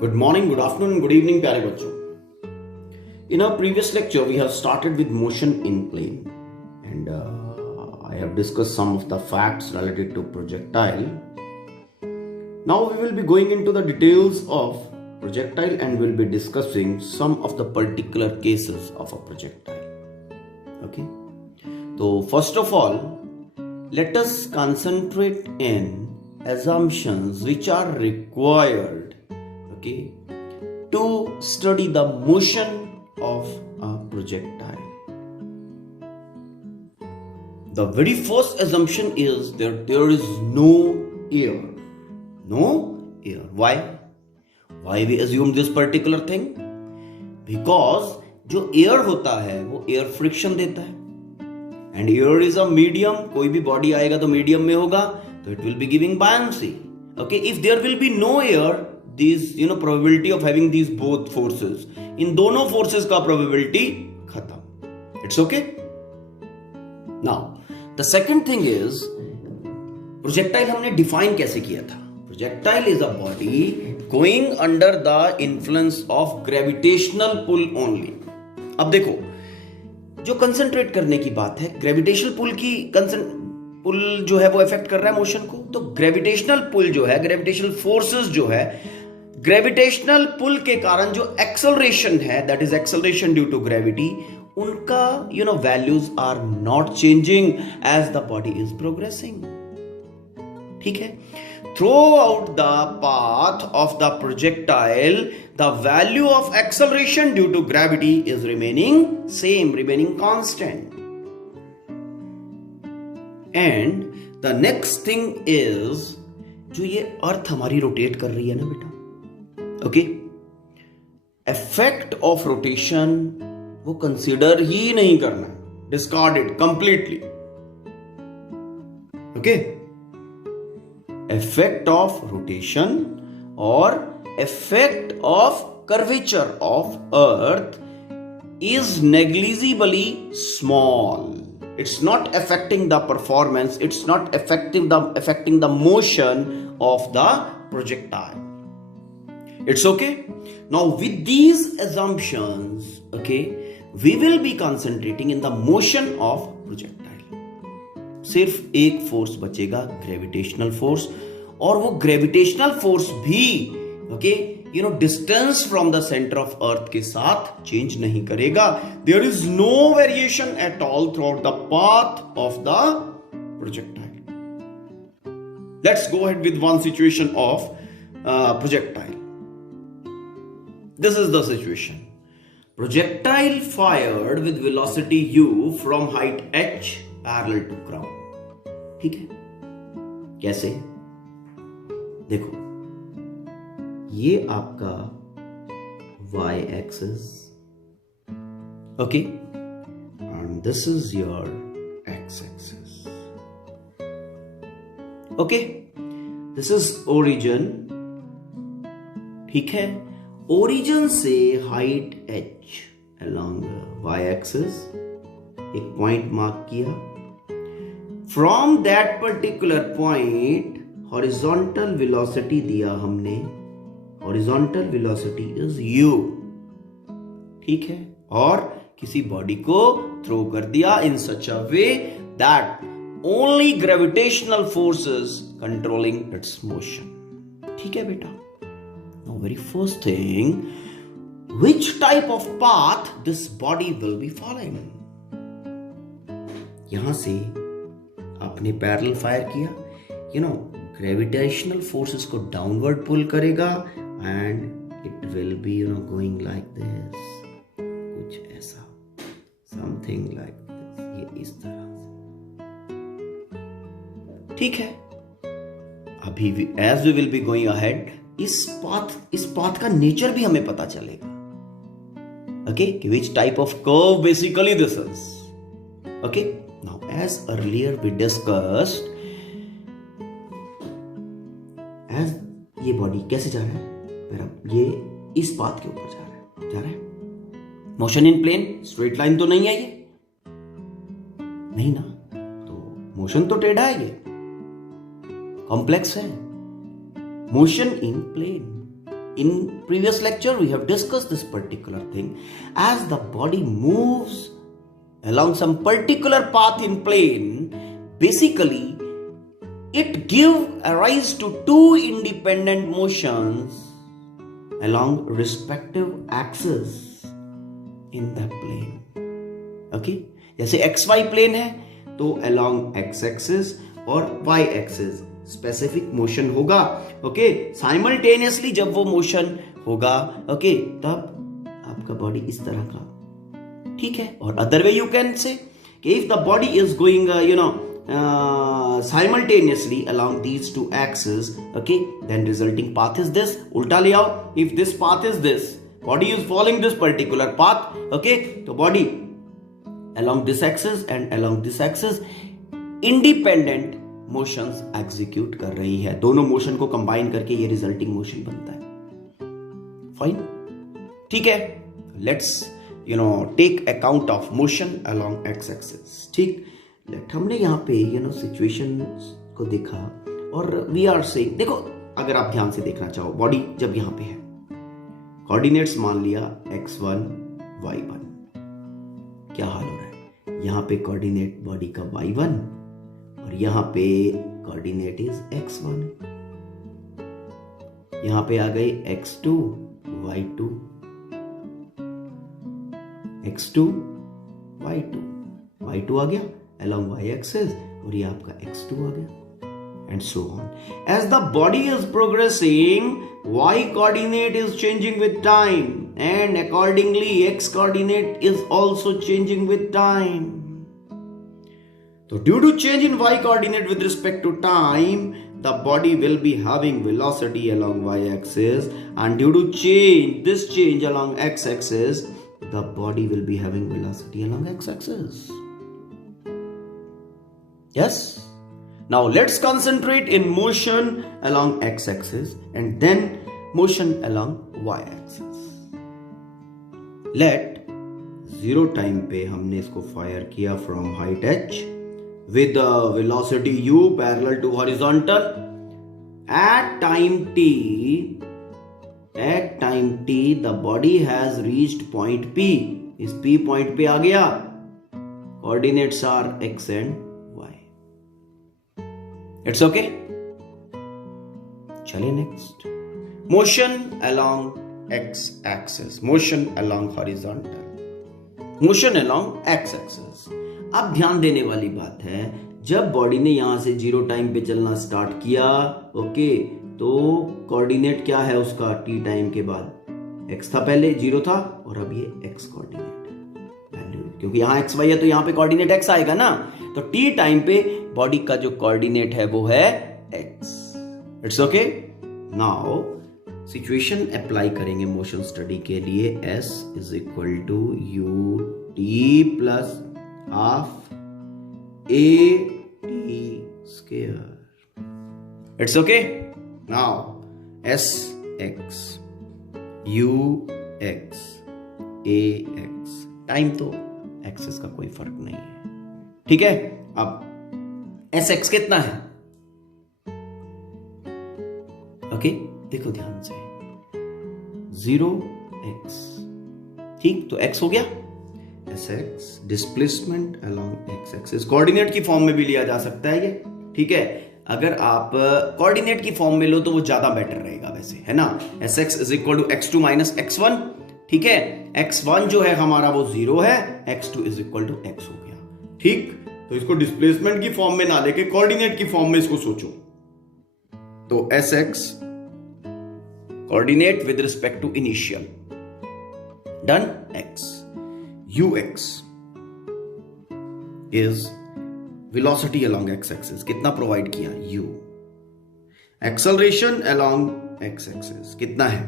Good morning, good afternoon, good evening, प्यारे बच्चों. In our previous lecture, we have started with motion in plane, and I have discussed some of the facts related to projectile. Now we will be going into the details of projectile, and we'll be discussing some of the particular cases of a projectile. Okay. So first of all, let us concentrate in assumptions which are required to study the motion of a projectile. The very first assumption is that there is no air. No air. Why? Why we assume this particular thing? Because जो air होता है वो air friction देता है. And air is a medium. कोई भी body आएगा तो medium में होगा, तो it will be giving buoyancy. Okay, if there will be no air, these probability of having these both forces, इन दोनों forces का probability खत्म. It's okay. Now the second thing is projectile हमने define कैसे किया था? Projectile is a body going under the influence of gravitational pull only. अब देखो, जो कंसंट्रेट करने की बात है, ग्रेविटेशनल पुल की पुल जो है वो इफेक्ट कर रहा है मोशन को. तो ग्रेविटेशनल पुल जो है, ग्रेविटेशनल फोर्सेस जो है, ग्रेविटेशनल पुल के कारण जो एक्सेलरेशन है, that is acceleration due to gravity, उनका values are not changing as the body is progressing. ठीक है. Throughout the path of the projectile, the value of acceleration due to gravity is remaining same, remaining constant. And the next thing is, जो ये अर्थ हमारी rotate कर रही है ना बेटा, ओके, इफेक्ट ऑफ रोटेशन वो कंसीडर ही नहीं करना, discarded completely. Okay, effect of rotation और effect of curvature of earth is negligibly small. It's not affecting the performance, it's not affecting the motion of the projectile. It's okay. Now with these assumptions, okay, we will be concentrating in the motion of projectile. सिर्फ एक force बचेगा, gravitational force, और वो gravitational force भी okay distance from the centre of earth के साथ change नहीं करेगा. There is no variation at all throughout the path of the projectile. Let's go ahead with one situation of projectile. This is the situation. Projectile fired with velocity u from height h parallel to ground. ठीक है. कैसे? देखो, ये आपका y axis, okay, and this is your x axis. Okay, this is origin. ठीक है. Origin से height h along y axis एक पॉइंट मार्क किया. From that particular point horizontal velocity दिया हमने. Horizontal velocity is u. ठीक है. और किसी बॉडी को थ्रो कर दिया in such a way that only gravitational forces controlling its motion. ठीक है बेटा. Now very first thing, which type of path this body will be following? यहां से आपने पैरेलल फायर किया, ग्रेविटेशनल फोर्सेस को डाउनवर्ड पुल करेगा and it will be going like this, कुछ ऐसा, समथिंग लाइक दिस, ये इस तरह से. ठीक है. अभी as we will be going ahead, इस पाथ का नेचर भी हमें पता चलेगा. Okay, which type of curve basically this is. Okay, now as earlier we discussed, as ये बॉडी कैसे जा रहा है, ये इस पाथ के ऊपर जा रहा है. Motion in plane, straight line तो नहीं है ये, नहीं ना, तो मोशन तो टेढ़ा है, ये कॉम्प्लेक्स है. Motion in plane, in previous lecture we have discussed this particular thing. As the body moves along some particular path in plane, basically it gives rise to two independent motions along respective axes in the plane. Okay, जैसे XY plane है तो along X axis और Y axis specific motion होगा. Okay, simultaneously जब वो motion होगा, okay, तब आपका बॉडी इस तरह का, ठीक है. और other way you can say कि if the body is going simultaneously along these two axes, okay, then resulting path is this. उल्टा ले आओ, if this path is this, body is following this particular path, okay, तो body along this axis and along this axis independent motions execute कर रही है. दोनों motion को combine करके ये रिजल्टिंग मोशन बनता है. फाइन, ठीक है. Let's take account of motion along x axis. ठीक, हमने यहाँ पे सिचुएशन को देखा और वी आर सेइंग, देखो अगर आप ध्यान से देखना चाहो, बॉडी जब यहाँ पे है, कोऑर्डिनेट्स मान लिया x1 y1, क्या हाल हो रहा है, यहाँ पे कोऑर्डिनेट बॉडी का y1 और यहाँ पे कोऑर्डिनेट इज x1. यहाँ पे आ गई x2 y2, x2 y2, y2 आ गया along y axis और ये आपका x2 आ गया, and so on. As the body is progressing, y coordinate is changing with time and accordingly x coordinate is also changing with time. So due to change in y coordinate with respect to time, the body will be having velocity along y axis, and due to this change along x axis, the body will be having velocity along x axis. Yes. Now let's concentrate in motion along x axis and then motion along y axis. Let 0 time पे हमने इसको fire किया from height h with the velocity u parallel to horizontal. At time t the body has reached point P. इस P point पे आ गया. Coordinates are x and y. It's okay. चलिए next. Motion along x axis. Motion along horizontal. Motion along x axis. अब ध्यान देने वाली बात है, जब बॉडी ने यहां से 0 टाइम पे चलना स्टार्ट किया, ओके, तो कोऑर्डिनेट क्या है उसका t टाइम के बाद, x था पहले, 0 था, और अब ये x कोऑर्डिनेट वैल्यू, क्योंकि यहां xy है तो यहां पे कोऑर्डिनेट x आएगा ना, तो t टाइम पे बॉडी का जो कोऑर्डिनेट है वो है x. It's okay. Now situation apply करेंगे मोशन स्टडी के लिए. s is equal to u t plus half a t square. It's okay. Now s x u x a x, time तो axis का कोई फर्क नहीं है, ठीक है. अब एस एक्स कितना है, ओके, देखो ध्यान से, 0x, ठीक, तो x हो गया. S x displacement along x axis, coordinate की फॉर्म में भी लिया जा सकता है ये, ठीक है. अगर आप कोऑर्डिनेट की फॉर्म में लो तो वो ज्यादा बेटर रहेगा वैसे, है ना. S x is equal to x2 minus x1, ठीक है. x1 जो है हमारा वो 0 है, x2 is equal to x हो गया, ठीक. तो इसको डिस्प्लेसमेंट की फॉर्म में ना लेके कोऑर्डिनेट की फॉर्म में इसको सोचो. तो s x coordinate with respect to initial, done. x ux is velocity along x axis, कितना प्रोवाइड किया, u. Acceleration along x axis कितना है.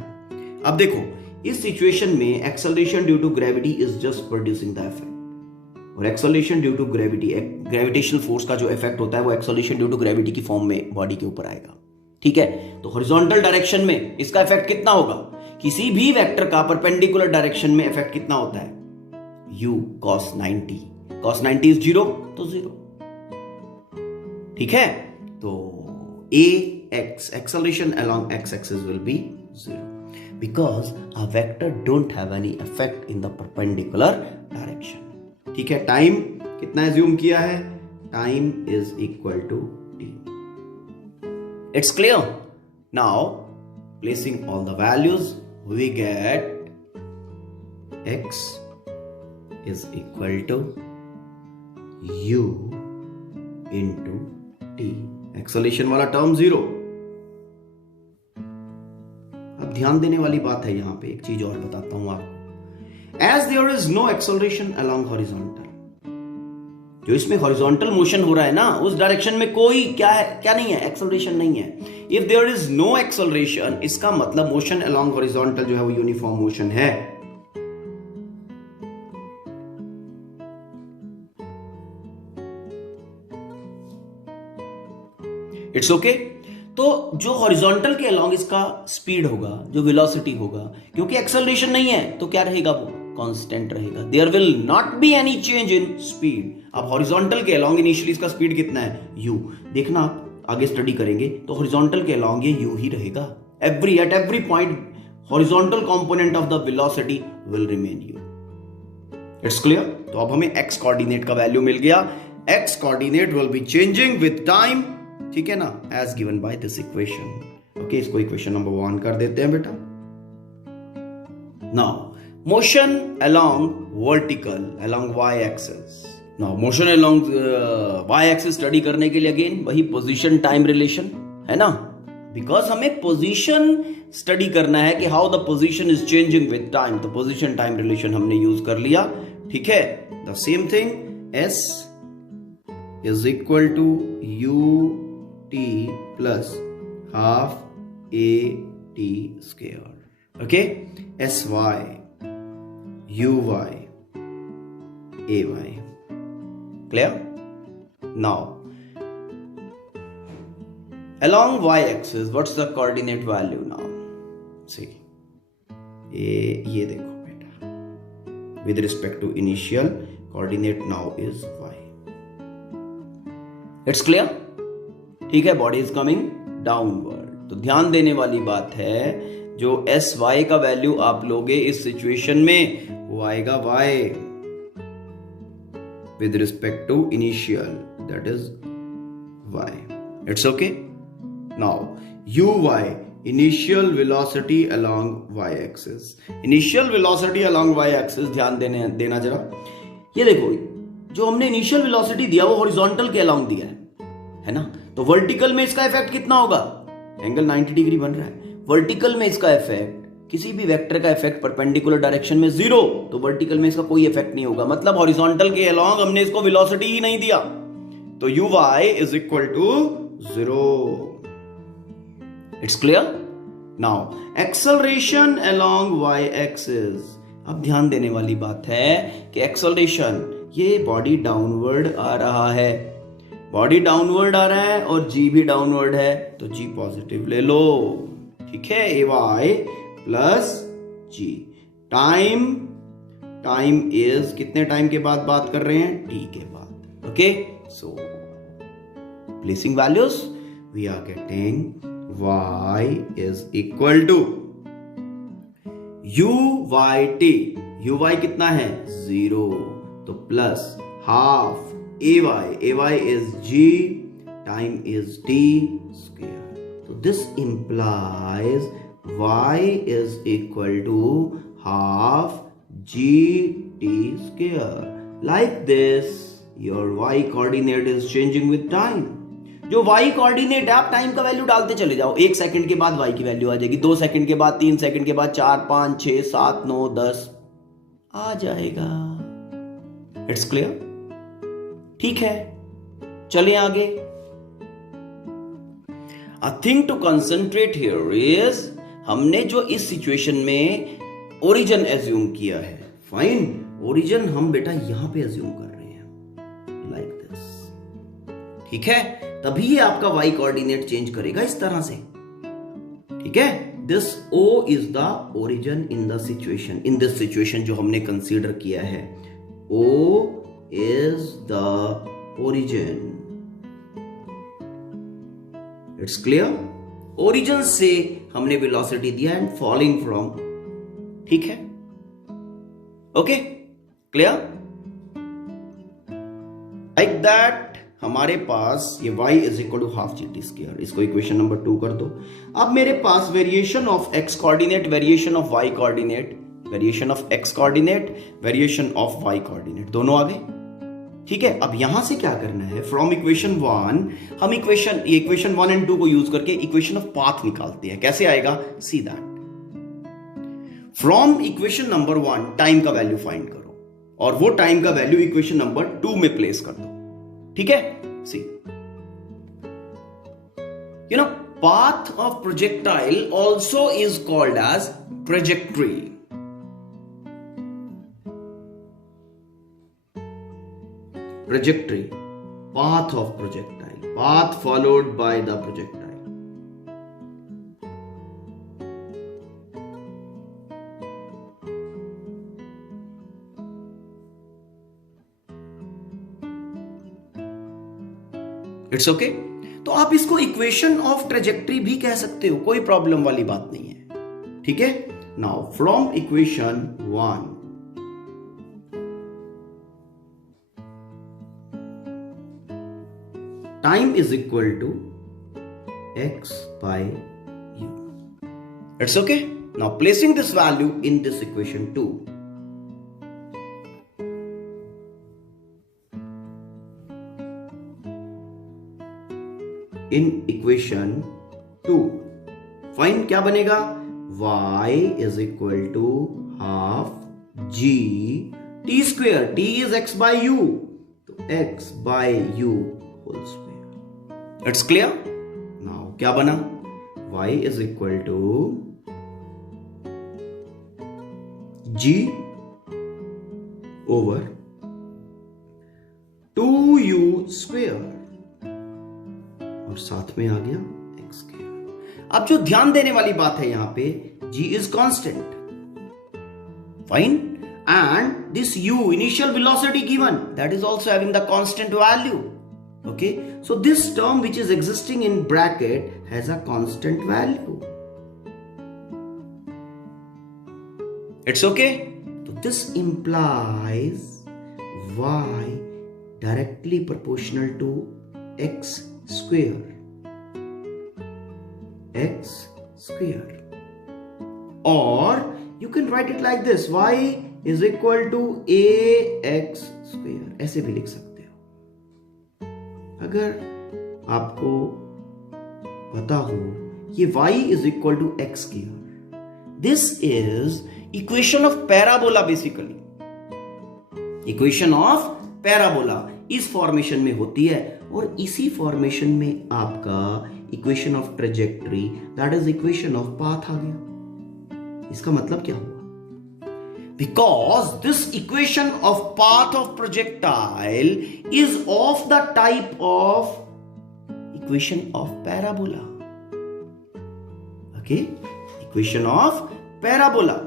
अब देखो इस सिचुएशन में acceleration due to gravity is just producing the effect, और acceleration due to gravity, gravitational force का जो इफेक्ट होता है वो एक्सेलरेशन ड्यू टू ग्रेविटी की फॉर्म में बॉडी के ऊपर आएगा, ठीक है. तो हॉरिजॉन्टल डायरेक्शन में इसका इफेक्ट कितना होगा, किसी भी वेक्टर का परपेंडिकुलर डायरेक्शन में इफेक्ट कितना होता है, u cos 90. cos 90 इज 0, तो 0, ठीक है. तो a x acceleration along x axis will be 0. Because a vector don't have any effect in the perpendicular direction. ठीक है, टाइम कितना एज्यूम किया है? Time is equal to t. It's clear. Now placing all the values, we get x is equal to u into t. Acceleration वाला term 0. अब ध्यान देने वाली बात है यहां पे, एक चीज और बताता हूं आपको. As there is no acceleration along horizontal, जो इसमें हॉरिजॉन्टल मोशन हो रहा है ना, उस डायरेक्शन में कोई क्या है, क्या नहीं है, एक्सेलरेशन नहीं है. If there is no acceleration, इसका मतलब मोशन अलोंग हॉरिजॉन्टल जो है वो यूनिफॉर्म मोशन है. It's okay. तो जो हॉरिजॉन्टल के अलोंग इसका स्पीड होगा, जो वेलोसिटी होगा, क्योंकि एक्सेलरेशन नहीं है तो क्या रहेगा, वो कांस्टेंट रहेगा. There will not be any change in speed. अब हॉरिजॉन्टल के अलोंग इनिशियली इसका स्पीड कितना है, u. देखना आप आगे स्टडी करेंगे तो हॉरिजॉन्टल के अलोंग ये u ही रहेगा. At every point horizontal component of the velocity will remain u. It's clear. तो अब हमें x कोऑर्डिनेट का वैल्यू मिल गया. x coordinate will be changing with time. ठीक है ना, as given by this equation. Okay, इसको इक्वेशन नंबर 1 कर देते हैं बेटा. Now motion along vertical along y axis. Now motion along y axis study करने के लिए अगेन वही पोजीशन टाइम रिलेशन है ना, बिकॉज हमें पोजीशन स्टडी करना है कि how the position is changing with time. तो पोजीशन टाइम रिलेशन हमने यूज कर लिया. ठीक है, the same thing, s is equal to u t plus half a t square. Okay, sy uy ay. Clear? Now along y axis what's the coordinate value now? See, ये देखो बेटा, with respect to initial coordinate now is y. It's clear? ठीक है, body is coming downward. तो ध्यान देने वाली बात है, जो एस वाई का वैल्यू आप लोगे इस सिचुएशन में, वो आएगा y with respect to initial, that is y. It's okay. Now uy, initial velocity along y axis. Initial velocity along y axis, ध्यान देना जरा. ये देखो, जो हमने इनिशियल वेलोसिटी दिया वो हॉरिजॉन्टल के अलोंग दिया है ना. तो वर्टिकल में इसका इफेक्ट कितना होगा, एंगल 90 डिग्री बन रहा है. वर्टिकल में इसका इफेक्ट, किसी भी वेक्टर का इफेक्ट परपेंडिकुलर डायरेक्शन में 0, तो वर्टिकल में इसका कोई इफेक्ट नहीं होगा. मतलब हॉरिजॉन्टल के अलोंग हमने इसको वेलोसिटी ही नहीं दिया. तो uy is equal to 0. It's clear. Now acceleration along y axis. अब ध्यान देने वाली बात है कि एक्सेलरेशन, ये बॉडी डाउनवर्ड आ रहा है, बॉडी डाउनवर्ड आ रहा है और g भी डाउनवर्ड है, तो g पॉजिटिव ले लो. ठीक है, ay plus g. Time is कितने टाइम के बाद बात कर रहे हैं, t के बाद. Okay, so placing values, we are getting y is equal to uyt. uy कितना है, 0, तो plus half ay is g, time is t square. So this implies y is equal to half g t square. Like this, your y coordinate is changing with time. जो y coordinate है, आप time का value डालते चले जाओ. 1 second के बाद y की वैल्यू आ जाएगी, 2 सेकंड के बाद, 3 सेकंड के बाद, 4, 5, 6, 7, 9, 10 आ जाएगा. It's clear. ठीक है, चले आगे. A thing to concentrate here is, हमने जो इस सिचुएशन में ओरिजिन एज्यूम किया है, फाइन, ओरिजिन हम बेटा यहां पे एज्यूम कर रहे हैं, लाइक दिस. ठीक है, तभी ये आपका y कोऑर्डिनेट चेंज करेगा इस तरह से. ठीक है, this O is the origin in the situation. In this situation जो हमने कंसीडर किया है, O is the origin. It's clear. Origin से हमने वेलोसिटी दिया एंड फॉलिंग फ्रॉम, ठीक है, ओके, क्लियर? लाइक दैट हमारे पास ये y is equal to half g t square, इसको इक्वेशन नंबर 2 कर दो। अब मेरे पास variation of x coordinate, variation of y coordinate, variation of x coordinate, variation of y coordinate दोनों आ गए, ठीक है। अब यहां से क्या करना है, फ्रॉम इक्वेशन 1 हम इक्वेशन 1 एंड 2 को यूज करके इक्वेशन ऑफ पाथ निकालते हैं। कैसे आएगा, see that from equation number 1 time का वैल्यू फाइंड करो और वो टाइम का वैल्यू इक्वेशन नंबर 2 में प्लेस कर दो, ठीक है। See you know path of projectile also is called as trajectory. Trajectory, path of projectile, path followed by the projectile. It's okay. तो आप इसको इक्वेशन ऑफ ट्रेजेक्ट्री भी कह सकते हो, कोई प्रॉब्लम वाली बात नहीं है, ठीक है। Now from equation 1 time is equal to x by u. It's okay. Now placing this value in this equation 2. In equation 2 find क्या बनेगा, y is equal to half g t square, t is x by u, तो x by u whole square. It's clear? Now क्या बना, y is equal to g over 2u square और साथ में आ गया x square. अब जो ध्यान देने वाली बात है यहां पे, g is constant, fine, and this u initial velocity given, that is also having the constant value, okay. So this term which is existing in bracket has a constant value, it's okay. तो this implies y directly proportional to x square, x square, or you can write it like this, y is equal to ax square, ऐसे भी लिख सकते हो। अगर आपको पता हो ये y is equal to x square, this is equation of parabola, basically equation of parabola इस फॉर्मेशन में होती है, और इसी फॉर्मेशन में आपका equation of trajectory, that is equation of path आ गया। इसका मतलब क्या हुआ, because this equation of path of projectile is of the type of equation of parabola, okay, equation of parabola,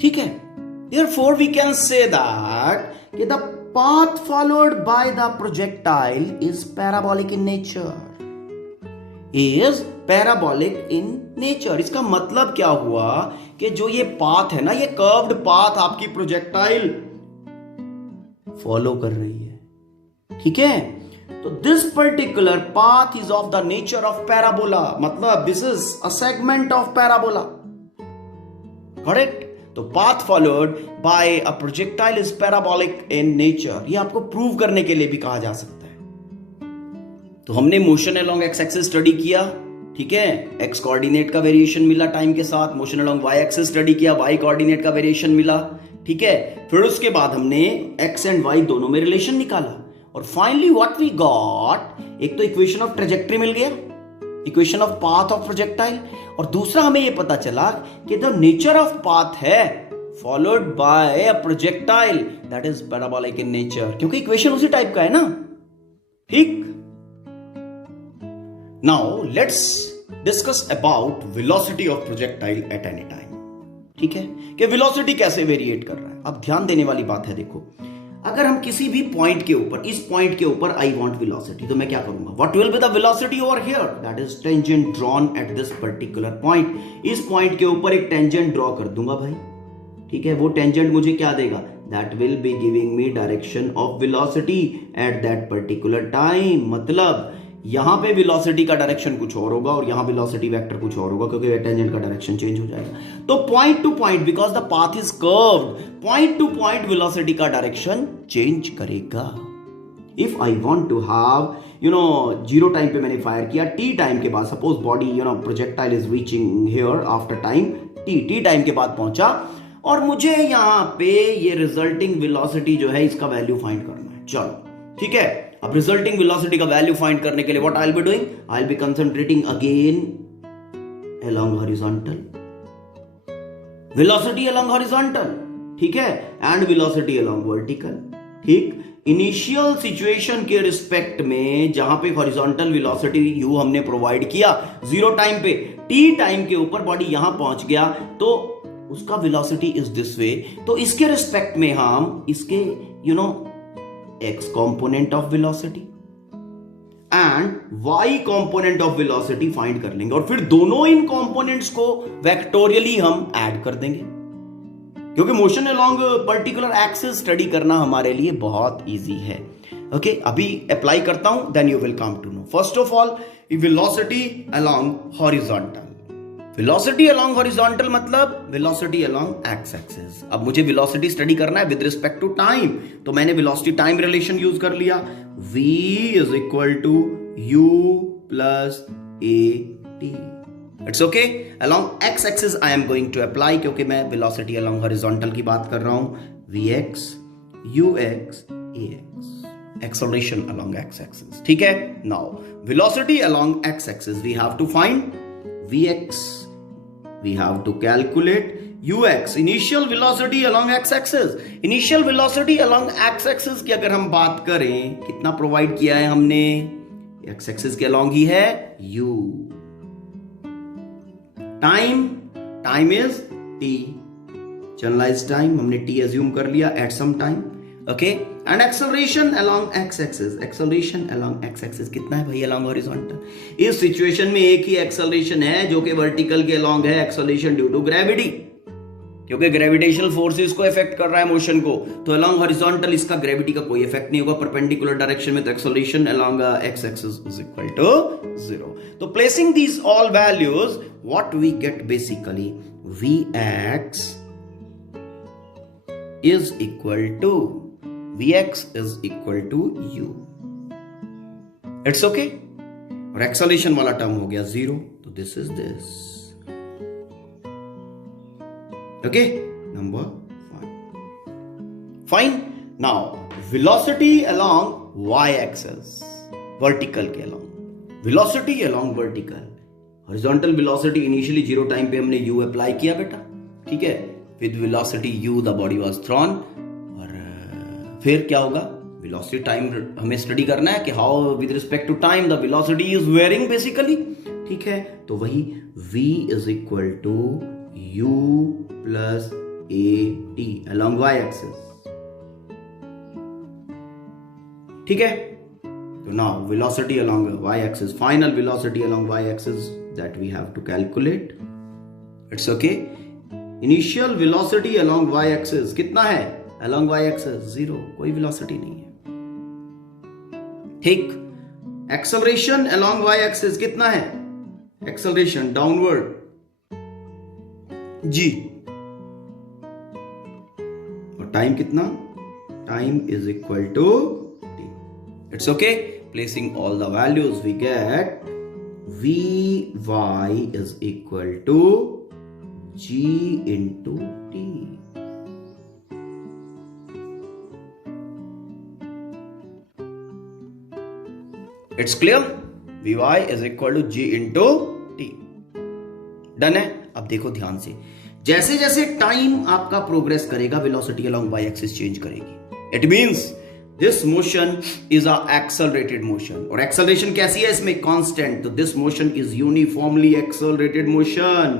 ठीक है। Therefore, we can say that the path followed by the projectile is parabolic in nature. Is parabolic in nature. इसका मतलब क्या हुआ कि जो ये path है ना, ये कर्व्ड पाथ आपकी प्रोजेक्टाइल फॉलो कर रही है, ठीक है। तो this particular path is of the nature of parabola, मतलब this is a segment of parabola, correct. तो path followed by a projectile is parabolic in nature, ये आपको प्रूव करने के लिए भी कहा जा सकता है। तो हमने motion along x axis study किया, ठीक है, एक्स कोऑर्डिनेट का वेरिएशन मिला टाइम के साथ, motion along y axis study किया, वाई कोऑर्डिनेट का वेरिएशन मिला, ठीक है। फिर उसके बाद हमने एक्स एंड वाई दोनों में रिलेशन निकाला, और फाइनली व्हाट वी गॉट, एक तो इक्वेशन ऑफ ट्रेजेक्ट्री मिल गया, equation of path of projectile, और दूसरा हमें यह पता चला कि द नेचर ऑफ पाथ है followed by a projectile that is parabolic in nature, क्योंकि इक्वेशन उसी टाइप का है ना, ठीक। Now let's discuss about velocity of projectile at any time, ठीक है, कि वेलोसिटी कैसे वेरिएट कर रहा है। अब ध्यान देने वाली बात है, देखो अगर हम किसी भी पॉइंट के ऊपर, इस पॉइंट के ऊपर आई वांट वेलोसिटी, तो मैं क्या करूंगा, what will be the velocity over here, that is tangent drawn at this particular point. इस पॉइंट के ऊपर एक टेंजेंट ड्रॉ कर दूंगा भाई, ठीक है। वो टेंजेंट मुझे क्या देगा, that will be giving me direction of velocity at that particular time. मतलब यहां पे वेलोसिटी का डायरेक्शन कुछ और होगा और यहां वेलोसिटी वेक्टर कुछ और होगा, क्योंकि टेंजेंट का डायरेक्शन चेंज हो जाएगा। तो point to point, because the path is curved, point to point velocity का डायरेक्शन चेंज करेगा। If I want to have zero time पे मैंने फायर किया, टी टाइम के बाद, suppose body projectile is reaching here after time t time के बाद पहुंचा, और मुझे यहां पे ये रिजल्टिंग वेलोसिटी जो है इसका वैल्यू फाइंड करना है। चलो ठीक है, अब रिजल्टिंग वेलोसिटी का वैल्यू फाइंड करने के लिए what I will be doing, I will be concentrating again along horizontal, velocity along horizontal, ठीक है, एंड वेलोसिटी अलोंग वर्टिकल। ठीक, इनिशियल सिचुएशन के रिस्पेक्ट में जहां पे हॉरिजॉन्टल वेलोसिटी u हमने प्रोवाइड किया जीरो टाइम पे, टी टाइम के ऊपर बॉडी यहां पहुंच गया तो उसका वेलोसिटी इज दिस वे। तो इसके रिस्पेक्ट में हम इसके x component of velocity and y component of velocity find कर लेंगे, और फिर दोनों इन कंपोनेंट्स को वेक्टोरियली हम ऐड कर देंगे, क्योंकि motion along particular axis study करना हमारे लिए बहुत इजी है। ओके, अभी अप्लाई करता हूं, then you will come to know. First of all, velocity along horizontal, velocity along horizontal मतलब वेलोसिटी अलोंग एक्स एक्सिस। अब मुझे वेलोसिटी स्टडी करना है विद रिस्पेक्ट टू टाइम, तो मैंने वेलोसिटी टाइम रिलेशन यूज कर लिया, v is equal to u plus at। It's okay, along x axis I am going to apply, क्योंकि मैं वेलोसिटी अलोंग हॉरिजॉन्टल की बात कर रहा हूं, vx ux ax, acceleration along x axis. ठीक है, now velocity along x axis we have to find vx, we have to calculate ux, initial velocity along x-axis। initial velocity along x-axis की अगर हम बात करें, कितना प्रोवाइड किया है हमने, x-axis के along ही है u। Time is t, generalised time हमने t एज्यूम कर लिया at some time, okay. And acceleration along x axis, acceleration along x axis कितना है भाई अलोंग हॉरिजॉन्टल। इस सिचुएशन में एक ही एक्सेलरेशन है जो कि वर्टिकल के अलोंग है, एक्सेलरेशन ड्यू टू ग्रेविटी, क्योंकि ग्रेविटेशनल फोर्सेस को इफेक्ट कर रहा है मोशन को, तो अलोंग हॉरिजॉन्टल इसका ग्रेविटी का कोई इफेक्ट नहीं होगा परपेंडिकुलर डायरेक्शन में, तो acceleration along x axis is equal to 0। तो placing these all values, what we get basically, vx is equal to Vx is equal to u। It's okay, और acceleration वाला term हो गया 0, तो this is this. Okay, number 5। Fine, now velocity along y axis, vertical के along, velocity along vertical, horizontal velocity initially 0 time पे हमने u apply किया बेटा, ठीक है, with velocity u the body was thrown, फिर क्या होगा, वेलोसिटी टाइम हमें स्टडी करना है कि how with respect to time the velocity is varying basically, ठीक है। तो वही v is equal to u plus at along y axis, ठीक है। तो now velocity along y axis, final velocity along y axis that we have to calculate. It's okay, initial velocity along y axis कितना है, along y axis 0, कोई velocity नहीं है, ठीक। Acceleration along y axis कितना है, एक्सेलरेशन डाउनवर्ड g, और time कितना, time is equal to t। It's okay, placing all the values we get vy is equal to g into t। It's clear, vy is equal to g into t. Done है। अब देखो ध्यान से, जैसे जैसे time आपका progress करेगा velocity along y axis change करेगी। It means this motion is a accelerated motion, और एक्सेलरेशन कैसी है इसमें, कांस्टेंट, तो this motion is uniformly accelerated motion,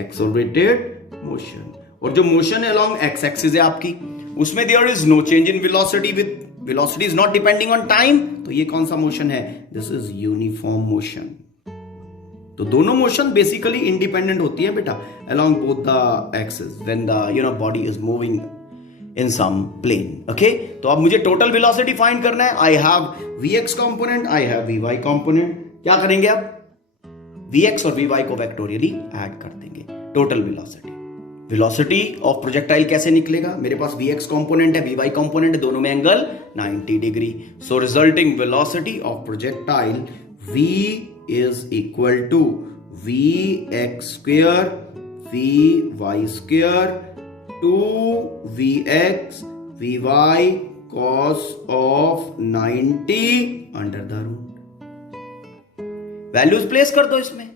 accelerated motion. और जो मोशन अलोंग एक्स एक्सिस है आपकी, उसमें there is no change in velocity, with velocity is not depending on time, तो ये कौन सा मोशन है? This is uniform motion. तो दोनों मोशन बेसिकली इंडिपेंडेंट होती है बेटा along both the axis when the body is moving in some plane. Okay, तो अब मुझे टोटल वेलोसिटी फाइंड करना है। I have vx component, I have vy component. क्या करेंगे अब? vx और vy को वेक्टोरियली ऐड कर देंगे। Total velocity, velocity of projectile कैसे निकलेगा? मेरे पास vx कंपोनेंट है, vy कंपोनेंट है, दोनों में angle 90 degree. So resulting velocity of projectile v is equal to vx square vy square 2vx vy cos of 90 under the root. Values place कर दो इसमें,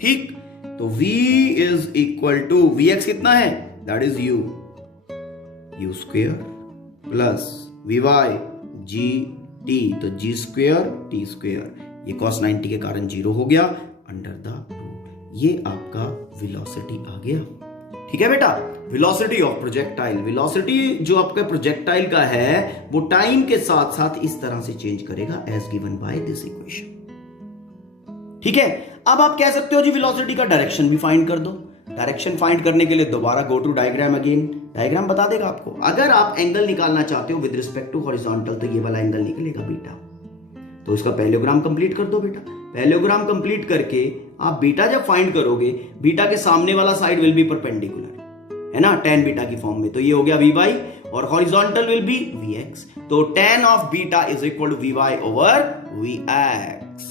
ठीक? तो v is equal to vx कितना है? That is u square plus vy g t, तो g square t square, ये cos 90 के कारण 0 हो गया अंडर द रूट। ये आपका वेलोसिटी आ गया। ठीक है बेटा, वेलोसिटी ऑफ प्रोजेक्टाइल, वेलोसिटी जो आपका प्रोजेक्टाइल का है वो टाइम के साथ साथ इस तरह से चेंज करेगा as given by this equation. ठीक है, अब आप कह सकते हो जी वेलोसिटी का डायरेक्शन भी फाइंड कर दो। डायरेक्शन फाइंड करने के लिए दोबारा go to diagram again. Diagram बता देगा आपको। अगर आप एंगल निकालना चाहते हो विद रिस्पेक्ट टू हॉरिजॉन्टल, तो ये वाला एंगल निकलेगा बीटा। तो इसका पैरेललोग्राम कंप्लीट कर दो बेटा। पैरेललोग्राम कंप्लीट करके आप बीटा जब फाइंड करोगे, बीटा के सामने वाला साइड विल बी परपेंडिकुलर, है ना, tan बीटा की फॉर्म में। तो ये हो गया vy और हॉरिजॉन्टल विल बी vx। तो tan of beta is equal to vy over vx।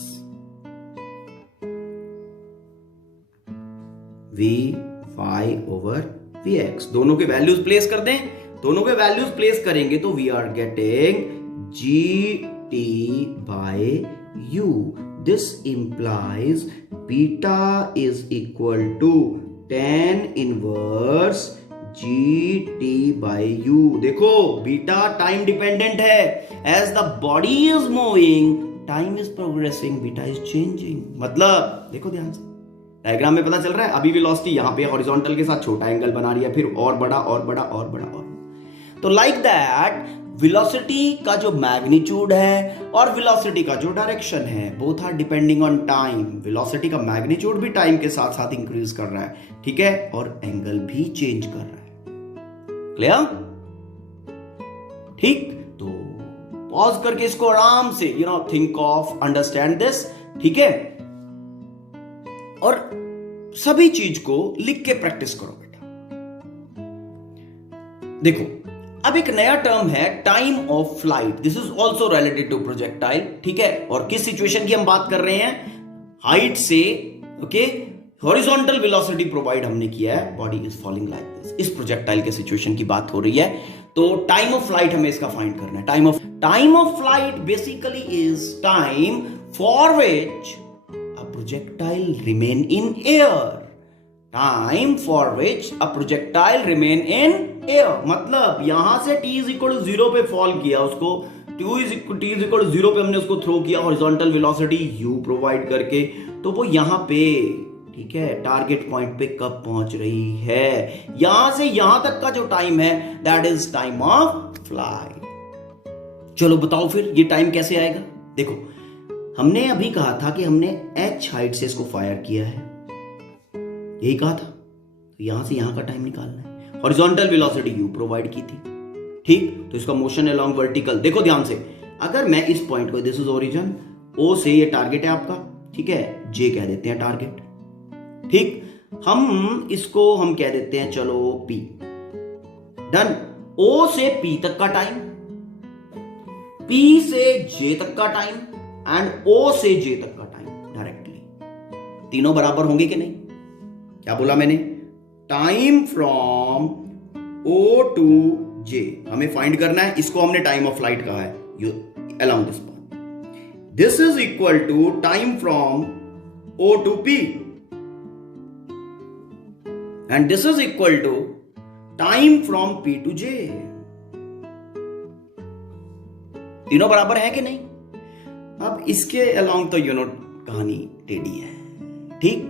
vy over vx, दोनों के वैल्यूज प्लेस कर दें। दोनों के वैल्यूज प्लेस करेंगे तो we are getting gt by u. This implies beta is equal to tan inverse gt by u. देखो beta time dependent है। As the body is moving, time is progressing, beta is changing। मतलब देखो ध्यान से, diagram में पता चल रहा है। अभी वेलोसिटी यहां पे हॉरिजॉन्टल के साथ छोटा एंगल बना रही है, फिर और बड़ा और बड़ा और बड़ा और। तो लाइक दैट वेलोसिटी का जो मैग्नीट्यूड है और वेलोसिटी का जो डायरेक्शन है, both are depending on time. Velocity का मैग्नीट्यूड भी टाइम के साथ साथ इंक्रीज कर रहा है, ठीक है, और एंगल भी चेंज कर रहा है। क्लियर? ठीक, तो पॉज करके इसको आराम से थिंक ऑफ, अंडरस्टैंड दिस, ठीक है, और सभी चीज को लिख के प्रैक्टिस करो बेटा। देखो, अब एक नया टर्म है time of flight. This is also related to projectile, ठीक है। और किस सिचुएशन की हम बात कर रहे हैं? हाइट से, ओके, हॉरिजॉन्टल वेलोसिटी प्रोवाइड हमने किया है, body is falling like this. इस प्रोजेक्टाइल के सिचुएशन की बात हो रही है। तो टाइम ऑफ फ्लाइट हमें इसका फाइंड करना है। Time of flight basically is time for which a projectile remain in air। time for which a projectile remain in air, मतलब यहां से t is equal to 0 पे फॉल किया, उसको t is equal to 0 पे हमने उसको थ्रो किया हॉरिजॉन्टल वेलोसिटी u प्रोवाइड करके, तो वो यहां पे, ठीक है, टारगेट पॉइंट पे कब पहुंच रही है। यहां से यहां तक का जो टाइम है that is time of flight. चलो बताओ फिर ये टाइम कैसे आएगा। देखो, हमने अभी कहा था कि हमने h हाइट से इसको फायर किया है, यही कहा था। तो यहां से यहां का टाइम निकालना है। हॉरिजॉन्टल वेलोसिटी u प्रोवाइड की थी, ठीक, तो इसका मोशन अलोंग वर्टिकल। देखो ध्यान से, अगर मैं इस पॉइंट को, दिस इज ओरिजिन, o से ये टारगेट है आपका, ठीक है, j कह देते हैं टारगेट, ठीक, हम इसको हम कह देते हैं चलो p। डन। o से p तक का टाइम, p से j तक का टाइम एंड o से j तक का टाइम डायरेक्टली, तीनों बराबर होंगे कि नहीं? क्या बोला मैंने? Time from o to j हमें फाइंड करना है। इसको हमने टाइम ऑफ फ्लाइट कहा है, you along this path. This is equal to time from o to p and this is equal to time from p to j। तीनों बराबर है कि नहीं? अब इसके अलोंग तो कहानी टेढ़ी है, ठीक,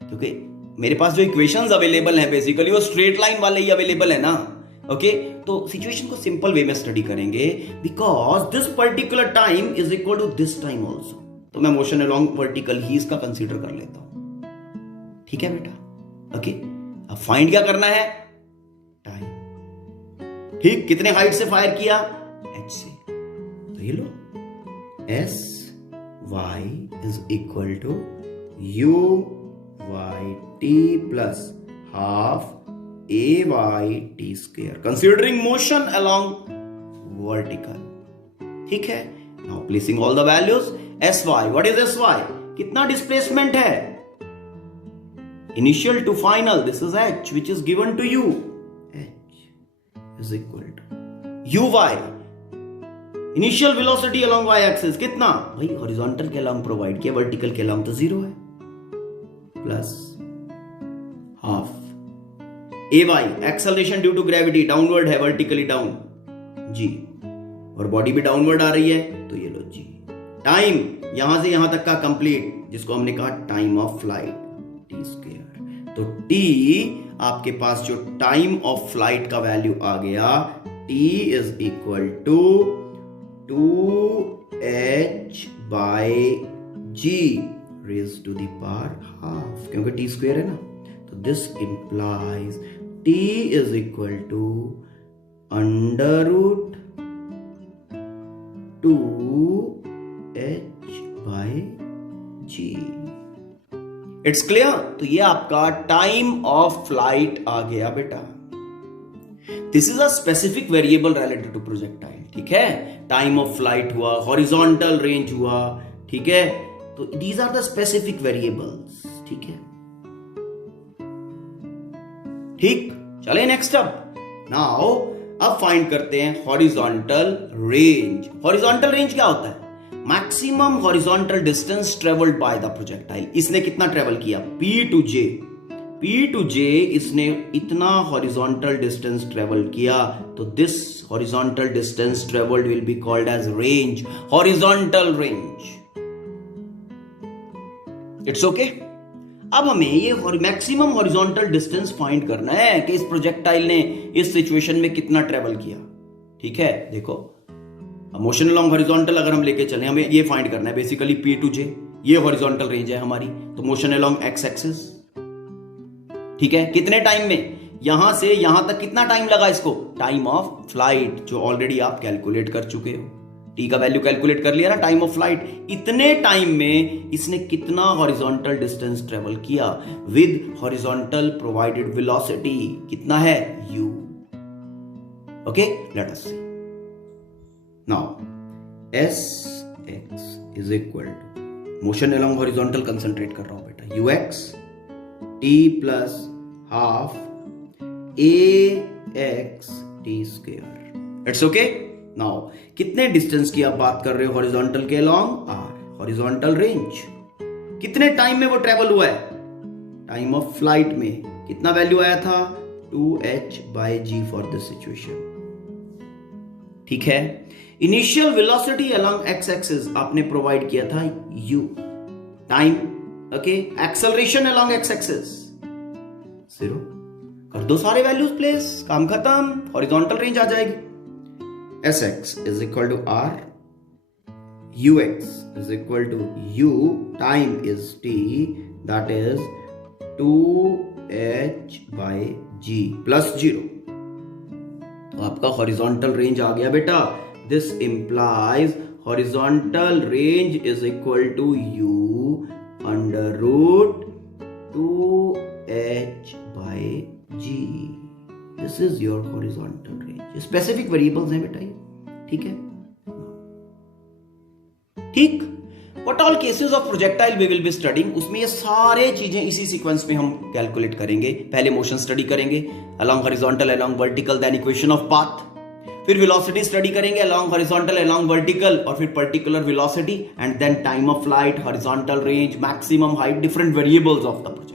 क्योंकि मेरे पास जो इक्वेशंस अवेलेबल हैं बेसिकली वो स्ट्रेट लाइन वाले ही अवेलेबल है ना। ओके, तो सिचुएशन को सिंपल वे में स्टडी करेंगे, because this particular time is equal to this time also. तो मैं मोशन अलोंग वर्टिकल ही इसका कंसीडर कर लेता हूं। ठीक है बेटा। ओके, अब फाइंड क्या करना है? टाइम। ठीक, कितने हाइट से फायर किया? एच से। तो ये लो, s y is equal to u y t plus half a y t square, considering motion along vertical. ठीक है, now placing all the values. S y, what is s y? कितना displacement है? Initial to final, this is h which is given to you. H is equal to u y, initial velocity along y axis कितना? भाई horizontal के along provide किया, vertical के along तो zero है, plus half a y, acceleration due to gravity downward है, vertically down g, और body भी डाउनवर्ड आ रही है, तो ये लो जी। टाइम यहां से यहां तक का कंप्लीट, जिसको हमने कहा time of flight, t square. तो टी आपके पास जो टाइम ऑफ फ्लाइट का वैल्यू आ गया, t is equal to 2h by g raise to the power half, क्योंकि टी स्क्वायर है ना। तो this implies t is equal to under root 2h by g. It's clear? तो ये आपका टाइम ऑफ फ्लाइट आ गया बेटा। This is a specific variable related to projectile. ठीक है, टाइम ऑफ फ्लाइट हुआ, हॉरिजॉन्टल रेंज हुआ, ठीक है, तो these are the specific variables. ठीक है, ठीक, चले नेक्स्ट अप। नाउ अब फाइंड करते हैं हॉरिजॉन्टल रेंज। हॉरिजॉन्टल रेंज क्या होता है? Maximum horizontal distance travelled by the projectile. इसने कितना ट्रेवल किया? P to J, P to J इसने इतना हॉरिजॉन्टल डिस्टेंस ट्रेवल किया, तो this horizontal distance travelled will be called as range, horizontal range. It's okay. अब हमें ये मैक्सिमम हॉरिजॉन्टल डिस्टेंस फाइंड करना है कि इस प्रोजेक्टाइल ने इस सिचुएशन में कितना ट्रेवल किया। ठीक है, देखो मोशन अलोंग हॉरिजॉन्टल अगर हम लेके चले, हमें ये फाइंड करना है बेसिकली P to J, ये हॉरिजॉन्टल रेंज है हमारी, तो मोशन अलोंग एक्स एक्सिस। ठीक है, कितने टाइम में? यहां से यहां तक कितना टाइम लगा इसको? टाइम ऑफ फ्लाइट, जो ऑलरेडी आप कैलकुलेट कर चुके हो। टी का वैल्यू कैलकुलेट कर लिया ना, टाइम ऑफ फ्लाइट। इतने टाइम में इसने कितना हॉरिजॉन्टल डिस्टेंस ट्रेवल किया विद हॉरिजॉन्टल प्रोवाइडेड वेलोसिटी, कितना है? u। Okay, let us see now. sx is equal to motion along horizontal, concentrate कर रहा हूं बेटा, ux t plus half ax t square. It's okay. Now कितने distance की आप बात कर रहे हो हॉरिजॉन्टल के अलोंग? r, horizontal range. कितने टाइम में वो ट्रेवल हुआ है? टाइम ऑफ फ्लाइट में कितना वैल्यू आया था? 2h by g for this situation. ठीक है, initial velocity along x axis आपने प्रोवाइड किया था u, time, okay, acceleration along x axis 0। कर दो सारे वैल्यूज प्लेस, काम खत्म, हॉरिजॉन्टल रेंज आ जाएगी। Sx is equal to R, Ux is equal to U, time is T, that is 2h by G plus 0। तो आपका हॉरिजॉन्टल रेंज आ गया बेटा। This implies horizontal range is equal to U under root 2h by G। This is your horizontal range। Specific variables हैं बेटा ये। ठीक है, ठीक। What all cases of projectile we will be studying, उसमें ये सारे चीजें इसी सीक्वेंस में हम कैलकुलेट करेंगे। पहले मोशन स्टडी करेंगे along horizontal, along vertical, then equation of path, फिर वेलोसिटी स्टडी करेंगे अलोंग हॉरिजॉन्टल, अलोंग वर्टिकल, और फिर particular velocity, and then time of flight, horizontal range, maximum height, different variables of the projectile.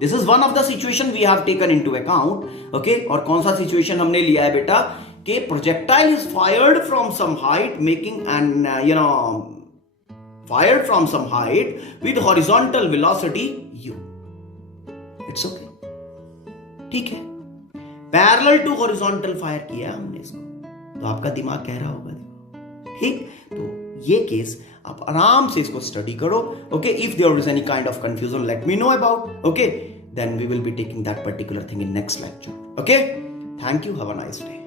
This is one of the situation we have taken into account. Okay, और कौन सा situation हमने लिया है बेटा? कि projectile is fired from some height, making N fired from some height with horizontal velocity u। It's okay, ठीक है। पैरेलल टू हॉरिजॉन्टल फायर किया हमने इसको, तो आपका दिमाग कह रहा होगा देखो, ठीक। तो ये केस आप आराम से इसको स्टडी करो, okay. If there is any kind of confusion let me know about, okay, then we will be taking that particular thing in next lecture, okay. Thank you, have a nice day.